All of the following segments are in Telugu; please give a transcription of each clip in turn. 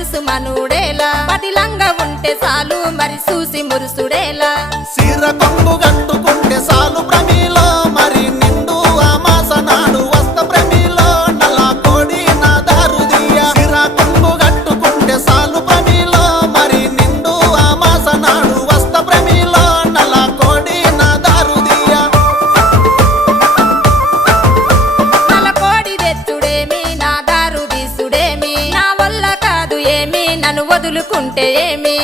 మడుసు మనుడేలా పదిలంగా ఉంటే చాలు మరి చూసి మురుసుడేలా సీర కొంగు కట్టుకుంటే సాలు ప్రమిలో మరి నిండు అమాస నాడు వస్త ప్రమిలో నల్ల కోడి నా దారుదియ సీర కొంగు కట్టుకుంటే సాలు ప్రమిలో మరి నిండు అమాస నాడు వస్త ప్రమిలో నల్ల కోడి నా దారుదియ నల్ల కోడి తెచ్చుడేమి నా దారు తీసుడేమి నా వల్ల కాదు ఏమి నన్ను వదులుకుంటే ఏమి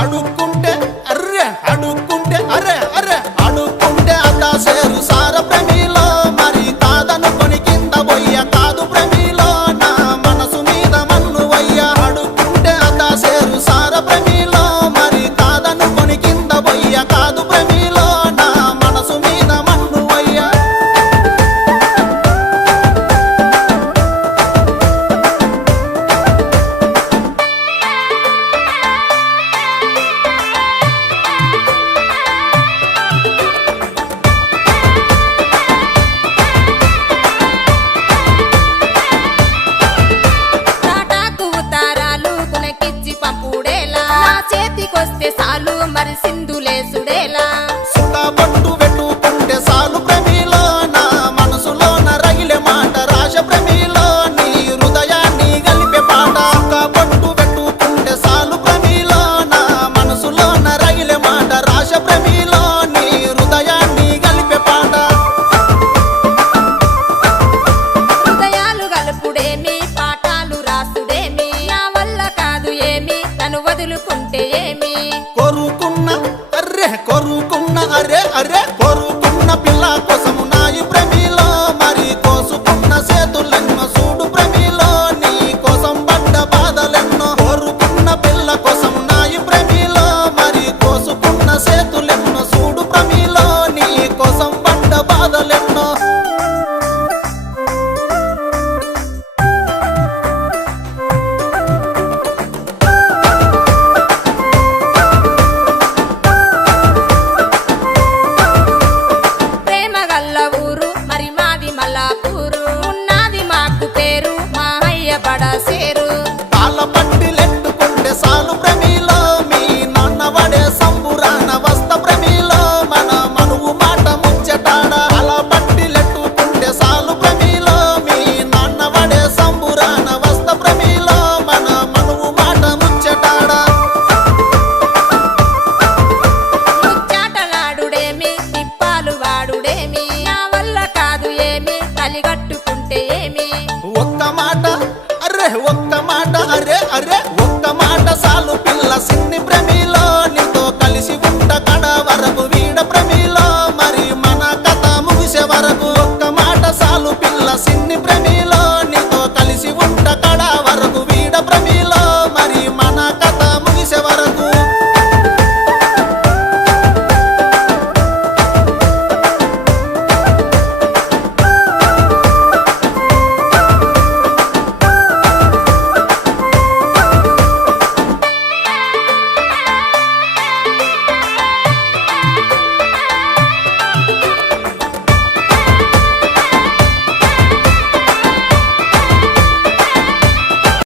అడుక్కుంటే అర్రె అడుక్కుంటే అరే అరే అడుక్కుంటే అదా సేరు సార ప్రమిలో మరి కాదనుకొని కింద పోయ్య కాదు ప్రమిలో నా మనసు మీద మన్ను వయ్య అడుక్కుంటే అదా సేరు సార ప్రమిలో మరి కాదనుకొని కింద పోయ్య కాదు ప్రమిలో నా మనసు మీద మన్ను వయ్య తాటాకు ఉతారాలు కునకిచ్చి పంపుడేలా నా చేతికొస్తే చాలు మరి సింధులేసుడేలా సుతా పట్టు పెట్టుకుంటే సాలు ప్రమిలో నా మనసులోన రగిలే మాట రాశ ప్రమిలో నీ హృదయాన్ని గలిపే పాట సుతా పట్టు పెట్టుకుంటే సాలు ప్రమిలో నా మనసులోన రగిలే మాట రాశ ప్రమిలో నీ హృదయాన్ని గలిపే పాట హృదయాలు గలుపుడేమి పాఠాలు రాసుడేమి నా వల్ల కాదు ఏమి నన్ను వదులుకుంటే ఏమి కొరుకున్న అరే అరే కొరుకున్న పిల్ల కోసము నాయి ప్రమిలో మరి కోసుకున్న చేతులెన్నో చూడు ప్రమిలో నీ కోసం పడ్డ బాధలెన్నో కొరుకున్న పిల్ల కోసం నాయి ప్రమిలో మరి కోసుకున్న చేతులెన్నో చూడు ప్రమిలో నీ కోసం పడ్డ బాధలెన్నో ప్రేమ గల్ల ఊరు మరి మాది మల్లాపూరు ఉన్నది మాకు పేరు మా అయ్య బడా సేరు